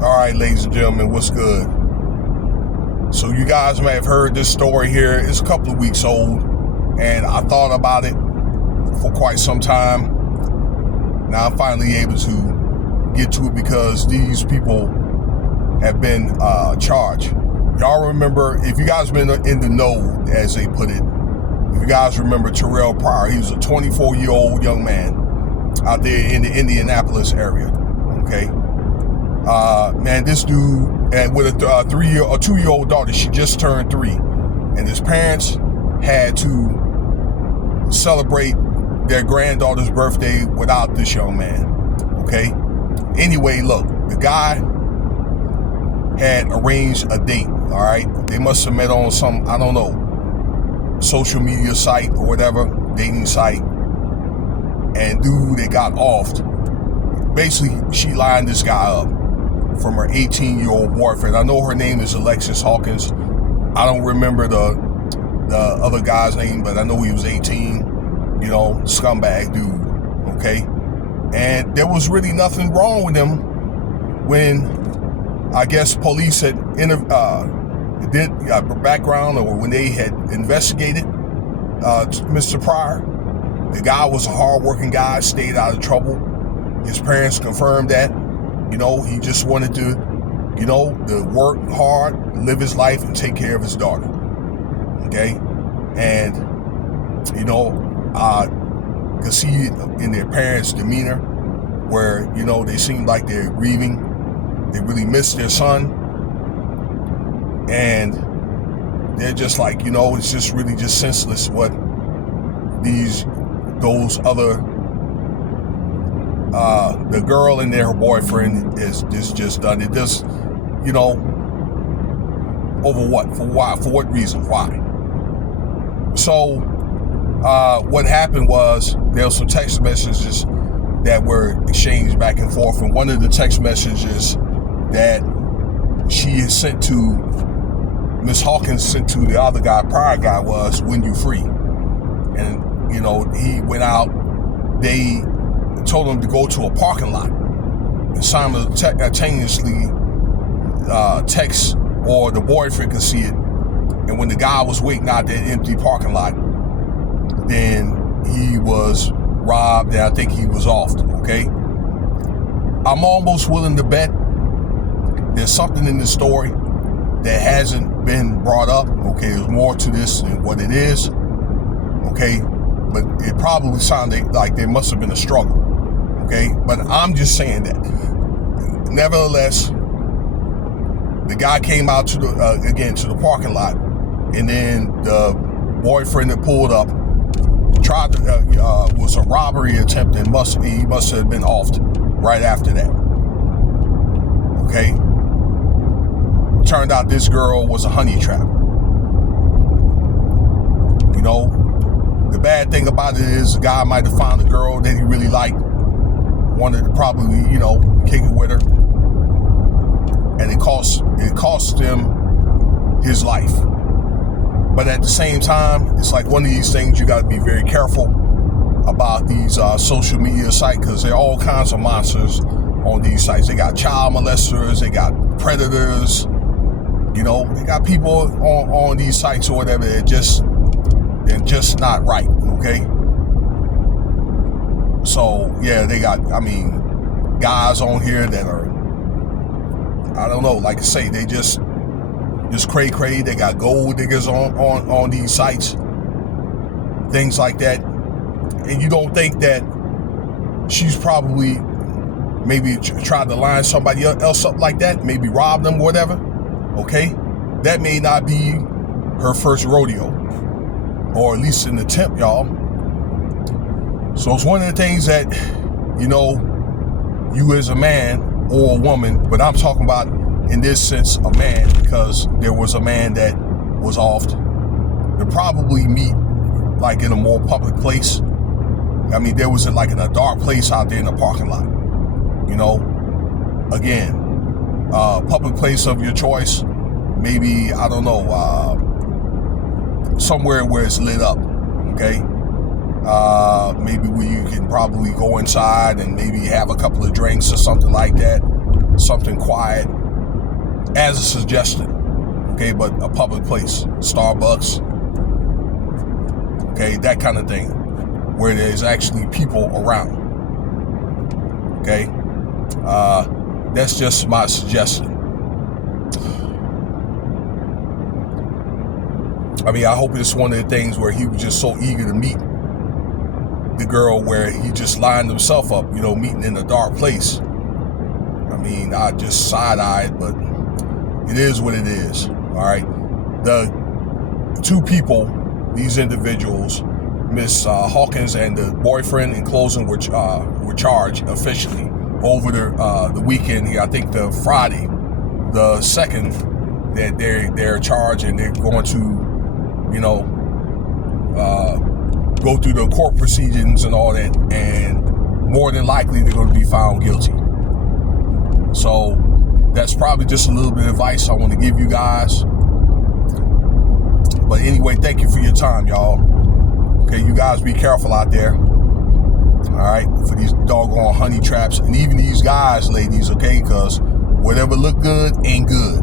All right, ladies and gentlemen, what's good? So you guys may have heard this story here. It's a couple of weeks old, and I thought about it for quite some time. Now I'm finally able to get to it because these people have been charged. Y'all remember, if you guys been in the know, as they put it, if you guys remember Lamont Pryor, he was a 24-year-old young man out there in the Indianapolis area, okay? Man, this dude, and with a 2-year-old daughter, she just turned 3, and his parents had to celebrate their granddaughter's birthday without this young man, okay? Anyway, look, the guy had arranged a date, all right? They must have met on some, I don't know, social media site or whatever, dating site, and dude, they got offed. Basically, she lined this guy up from her 18-year-old boyfriend. I know her name is Alexis Hawkins. I don't remember the other guy's name, but I know he was 18, scumbag dude, okay? And there was really nothing wrong with him when, I guess, police had did background, or when they had investigated Mr. Pryor. The guy was a hard-working guy, stayed out of trouble. His parents confirmed that. He just wanted to, to work hard, live his life, and take care of his daughter. Okay? And, I could see it in their parents' demeanor where, they seem like they're grieving. They really miss their son. And they're just like, it's just really just senseless what those other the girl and her boyfriend is just done. It just, over what? For why? For what reason? Why? So, what happened was there were some text messages that were exchanged back and forth, and one of the text messages that she had sent to Miss Hawkins sent to the other guy, prior guy, was, "When you free?" And he went out. They told him to go to a parking lot and simultaneously text, or the boyfriend could see it. And when the guy was waiting out that empty parking lot, then he was robbed, and I think he was offed, okay? I'm almost willing to bet there's something in this story that hasn't been brought up, okay? There's more to this than what it is, okay? But it probably sounded like there must have been a struggle. Okay, but I'm just saying that. Nevertheless, the guy came out to the parking lot, and then the boyfriend that pulled up tried to was a robbery attempt, and he must have been offed right after that. Okay, turned out this girl was a honey trap. The bad thing about it is the guy might have found a girl that he really liked, wanted to probably, kick it with her, and it cost him his life. But at the same time, it's like one of these things you got to be very careful about these social media sites, because there are all kinds of monsters on these sites. They got child molesters, they got predators, they got people on these sites or whatever. They're just not right, okay? So, yeah, they got, guys on here that are, I don't know, like I say, they just cray-cray. They got gold diggers on these sites, things like that. And you don't think that she's probably maybe tried to line somebody else up like that, maybe rob them, whatever, okay? That may not be her first rodeo, or at least an attempt, y'all. So it's one of the things that, you as a man or a woman, but I'm talking about in this sense a man, because there was a man that was offed, to probably meet like in a more public place. There was like in a dark place out there in the parking lot. Again, public place of your choice, maybe, I don't know, somewhere where it's lit up, okay? maybe where you can probably go inside and maybe have a couple of drinks or something like that. something quiet as a suggestion, okay, but a public place, Starbucks, okay, that kind of thing, where there's actually people around, okay. That's just my suggestion. I mean, I hope it's one of the things where he was just so eager to meet the girl where he just lined himself up, you know, meeting in a dark place. I mean, I just side-eyed, but it is what it is, all right? The two people, these individuals, Miss Hawkins and the boyfriend in closing were charged officially over the weekend here. I think the Friday, the 2nd, that they're charged and they're going to, you know, go through the court proceedings and all that, and more than likely they're going to be found guilty. So that's probably just a little bit of advice I want to give you guys. But anyway, thank you for your time, y'all. Okay, you guys be careful out there. All right, for these doggone honey traps, and even these guys, ladies, okay, because whatever look good ain't good.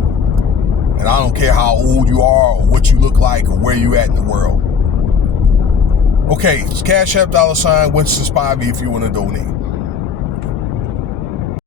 And I don't care how old you are or what you look like or where you at in the world. Okay, it's Cash App $Winston Spivey if you want to donate.